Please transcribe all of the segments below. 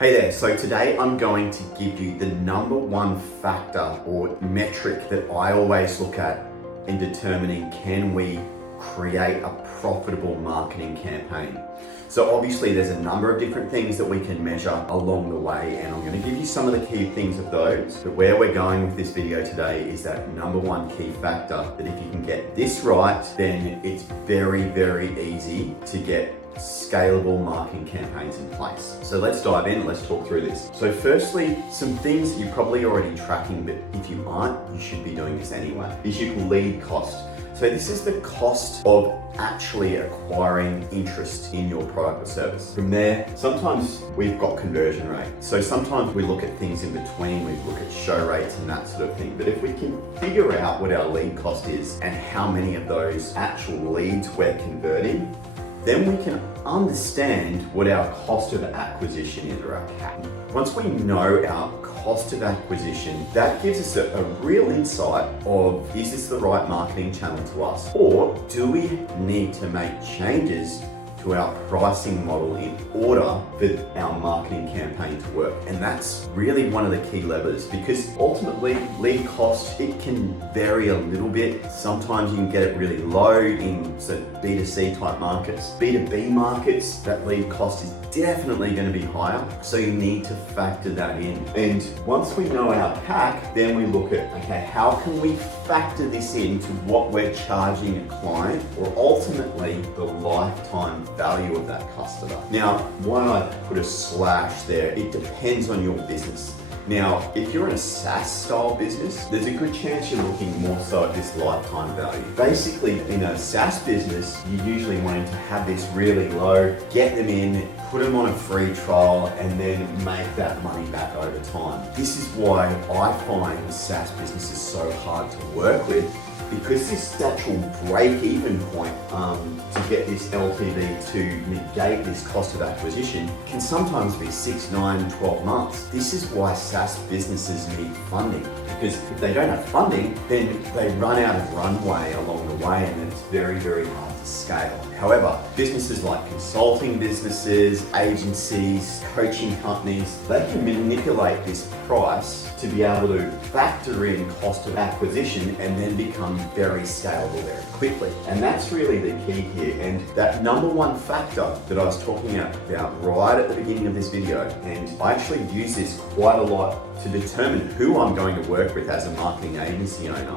Hey there, so today I'm going to give you the number one factor or metric that I always look at in determining can we create a profitable marketing campaign. So obviously there's a number of different things that we can measure along the way, and I'm going to give you some of the key things of those. But where we're going with this video today is that number one key factor that if you can get this right, then it's very, very easy to get scalable marketing campaigns in place. So let's dive in, let's talk through this. So firstly, some things that you're probably already tracking, but if you aren't, you should be doing this anyway, is your lead cost. So this is the cost of actually acquiring interest in your product or service. From there, sometimes we've got conversion rate. So sometimes we look at things in between, we look at show rates and that sort of thing. But if we can figure out what our lead cost is and how many of those actual leads we're converting, then we can understand what our cost of acquisition is, or our CAC. Once we know our cost of acquisition, that gives us a real insight of, is this the right marketing channel to us? Or do we need to make changes to our pricing model in order for our marketing campaign to work? And that's really one of the key levers, because ultimately lead cost, it can vary a little bit. Sometimes you can get it really low in B2C type markets. B2B markets, that lead cost is definitely going to be higher. So you need to factor that in. And once we know our CAC, then we look at, okay, how can we factor this into what we're charging a client, or ultimately the lifetime value of that customer. Now, why don't I put a slash there? It depends on your business. Now, if you're in a SaaS style business, there's a good chance you're looking more so at this lifetime value. Basically, in a SaaS business, you're usually wanting to have this really low, get them in, put them on a free trial, and then make that money back over time. This is why I find SaaS businesses so hard to work with, because this actual break-even point to get this LTV to negate this cost of acquisition can sometimes be 6, 9, 12 months. This is why SaaS businesses need funding, because if they don't have funding, then they run out of runway along the way, and it's very, very hard to scale. However, businesses like consulting businesses, agencies, coaching companies, they can manipulate this price to be able to factor in cost of acquisition and then become very scalable very quickly. And that's really the key here. And that number one factor that I was talking about right at the beginning of this video, and I actually use this quite a lot to determine who I'm going to work with as a marketing agency owner.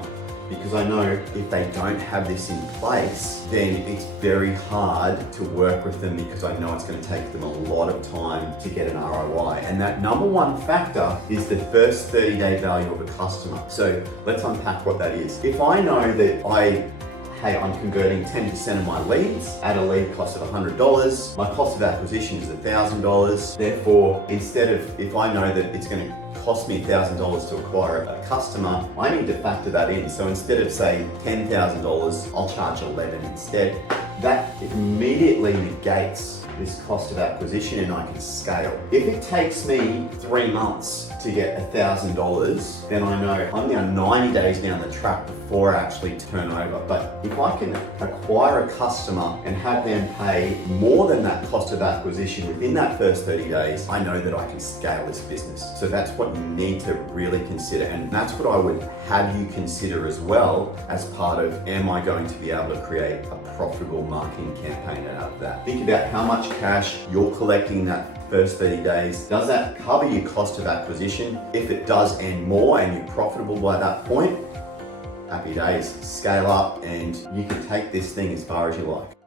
Because I know if they don't have this in place, then it's very hard to work with them, because I know it's going to take them a lot of time to get an ROI. And that number one factor is the first 30-day value of a customer. So let's unpack what that is. If I know that I'm converting 10% of my leads at a lead cost of $100. My cost of acquisition is $1,000. Therefore, if I know that it's going to cost me $1,000 to acquire a customer, I need to factor that in. So instead of say $10,000, I'll charge $11,000 instead. That immediately negates this cost of acquisition, and I can scale. If it takes me 3 months to get $1,000, then I know I'm now 90 days down the track before I actually turn over. But if I can acquire a customer and have them pay more than that cost of acquisition within that first 30 days, I know that I can scale this business. So that's what you need to really consider. And that's what I would have you consider as well as part of, am I going to be able to create a profitable marketing campaign out of that? Think about how much cash you're collecting that first 30 days. Does that cover your cost of acquisition? If it does and more, and you're profitable by that point, happy days. Scale up, and you can take this thing as far as you like.